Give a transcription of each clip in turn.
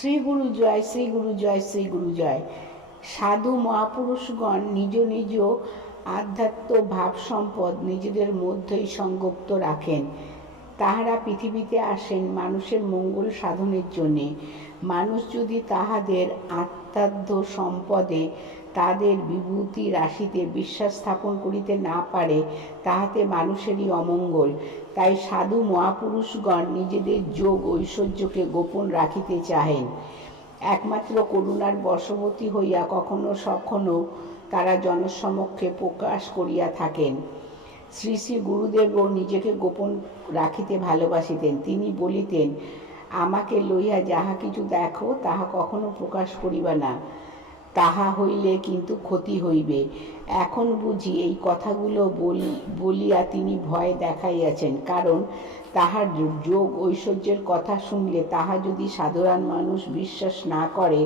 শ্রী গুরু জয়, শ্রী গুরু জয়, শ্রী গুরু জয়। সাধু মহাপুরুষগণ নিজ নিজ আধ্যাত্ম ভাব সম্পদ নিজেদের মধ্যেই সংযুক্ত রাখেন। তাহারা পৃথিবীতে আসেন মানুষের মঙ্গল সাধনের জন্যে। মানুষ যদি তাহাদের আত্মাধ্য সম্পদে তাদের বিভূতি রাশিতে বিশ্বাস স্থাপন করিতে না পারে, তাহাতে মানুষেরই অমঙ্গল। তাই সাধু মহাপুরুষগণ নিজেদের যোগ ঐশ্বর্যকে গোপন রাখিতে চাহেন। একমাত্র করুণার বশবর্তী হইয়া কখনো সখনো তারা জনসমক্ষে প্রকাশ করিয়া থাকেন। শ্রী শ্রী গুরুদেবও নিজেকে গোপন রাখিতে ভালোবাসিতেন। তিনি বলিতেন, আমাকে লইয়া যাহা কিছু দেখো তাহা কখনো প্রকাশ করিবা না, তাহা হইলে কিন্তু ক্ষতি হইবে। এখন বুঝি এই কথাগুলো বলিয়া তিনি ভয় দেখাইয়াছেন, কারণ তাহার যোগ ঐশ্বর্যের কথা শুনলে তাহা যদি সাধারণ মানুষ বিশ্বাস না করে,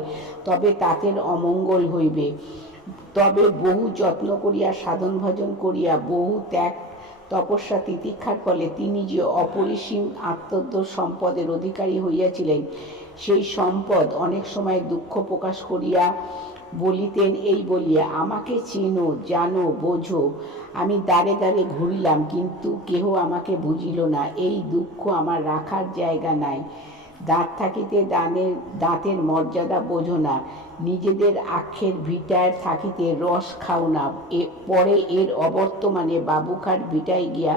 তবে তাদের অমঙ্গল হইবে। তবে বহু যত্ন করিয়া সাধন ভজন করিয়া বহু ত্যাগ তপস্যা তিতিক্ষার ফলে তিনি যে অপরিসীম আত্মোদ্ধ সম্পদের অধিকারী হইয়াছিলেন, সেই সম্পদ অনেক সময় দুঃখ প্রকাশ করিয়া বলিতেন এই বলিয়া, আমাকে চেনো, জানো, বোঝো। আমি দ্বারে দ্বারে ঘুরিলাম, কিন্তু কেহ আমাকে বুঝিল না। এই দুঃখ আমার রাখার জায়গা নাই। দাঁত থাকিতে দাঁতের মর্যাদা বোঝো না। নিজেদের আখের ভিটায় থাকিতে রস খাও না। পরে এর অবর্তমানে বাবুখার ভিটায় গিয়া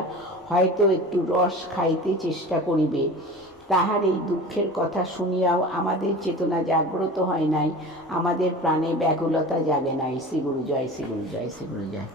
হয়তো একটু রস খাইতে চেষ্টা করিবে। তাহার এই দুঃখের কথা শুনিয়াও আমাদের চেতনা জাগ্রত হয় নাই, আমাদের প্রাণে ব্যাকুলতা জাগে নাই। শ্রী গুরু জয়, শ্রী গুরু জয়, শ্রী গুরু জয়।